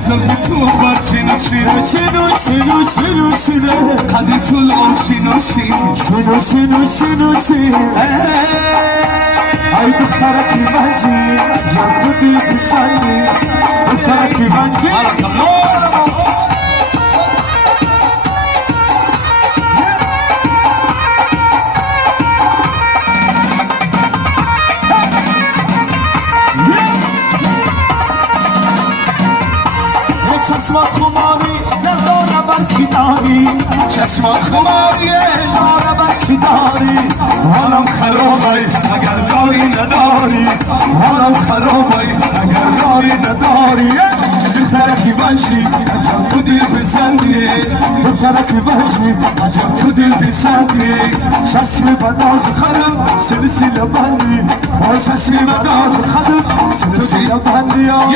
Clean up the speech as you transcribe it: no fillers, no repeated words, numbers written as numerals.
زلف تو بر چینو چینو قدی تو لام شینو ای دخترک منزی عجب بودی پسندی دخترک منزی چشمات خماری نزاره برکی داری چشمات خماریه نزاره برکی داری حالم خرابه اگر داری نداری حالم خرابه اگر داری نداری دخترکی باشی عجب تو دل بزنی دخترکی باشی عجب تو دل بزنی چشم بداز خرم سلسله بندی چشمی بداز خرم سلسله بندی